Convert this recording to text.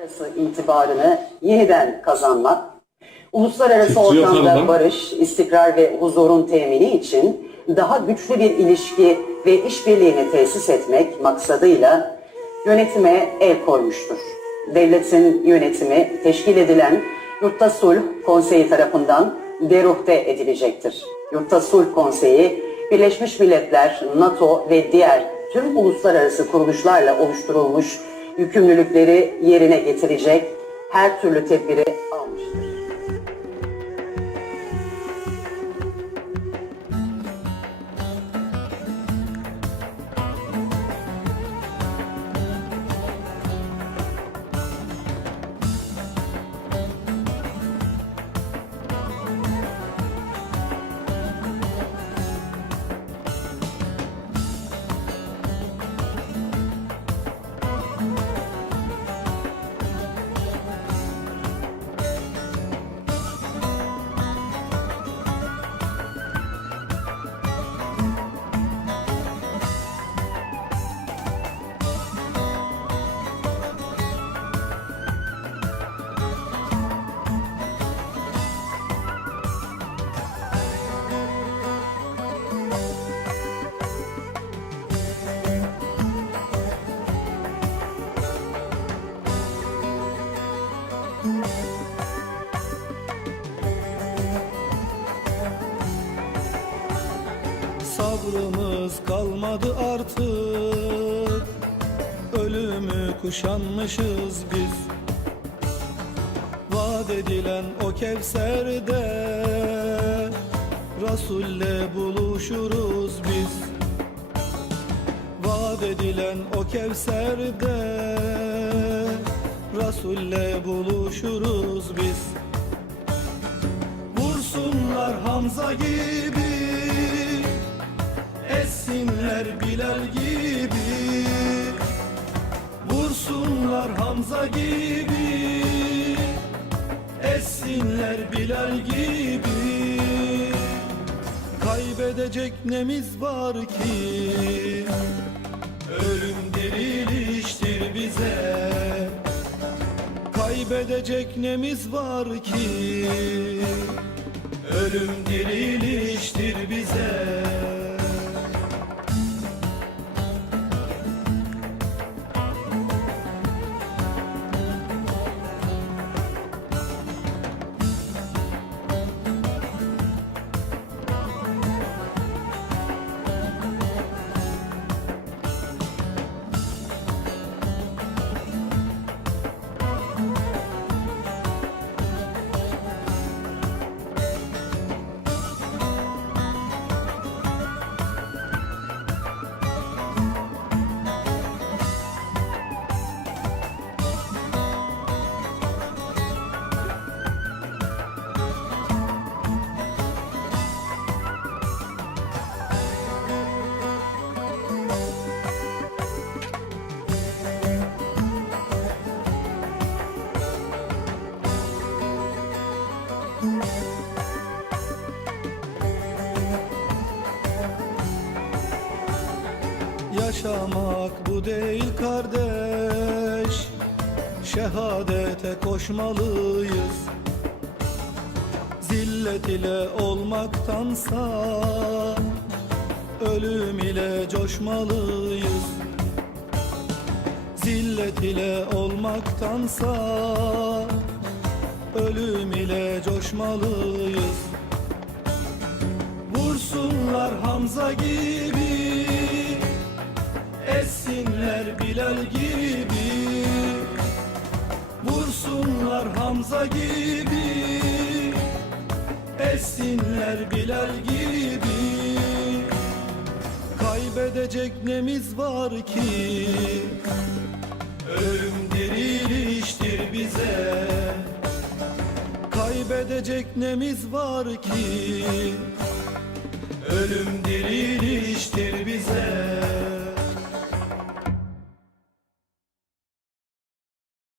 uluslararası itibarını yeniden kazanmak, uluslararası ortamda barış, istikrar ve huzurun temini için daha güçlü bir ilişki ve işbirliğini tesis etmek maksadıyla yönetime el koymuştur. Devletin yönetimi teşkil edilen Yurtta Sulh Konseyi tarafından deruhte edilecektir. Yurtta Sulh Konseyi, Birleşmiş Milletler, NATO ve diğer tüm uluslararası kuruluşlarla oluşturulmuş yükümlülükleri yerine getirecek her türlü tedbiri almıştır. Sabrımız kalmadı artık. Ölümü kuşanmışız biz. Vaat edilen o Kevser'de Resul'le buluşuruz biz. Vaat edilen o Kevser'de Resul'le buluşuruz biz. Vursunlar Hamza gibi Essinler Bilal gibi Vursunlar Hamza gibi. Essinler Bilal gibi. Kaybedecek nemiz var ki? Ölüm diriliştir bize. Kaybedecek nemiz var ki? Ölüm diriliştir bize Yaşamak bu değil kardeş. Şehadete koşmalıyız. Zillet ile olmaktansa Ölüm ile coşmalıyız. Zillet ile olmaktansa Ölüm ile coşmalıyız. Vursunlar Hamza gibi Bilal gibi Vursunlar Hamza gibi. Essinler Bilal gibi. Kaybedecek nemiz var ki? Ölüm diriliştir bize. Kaybedecek nemiz var ki? Ölüm diriliştir bize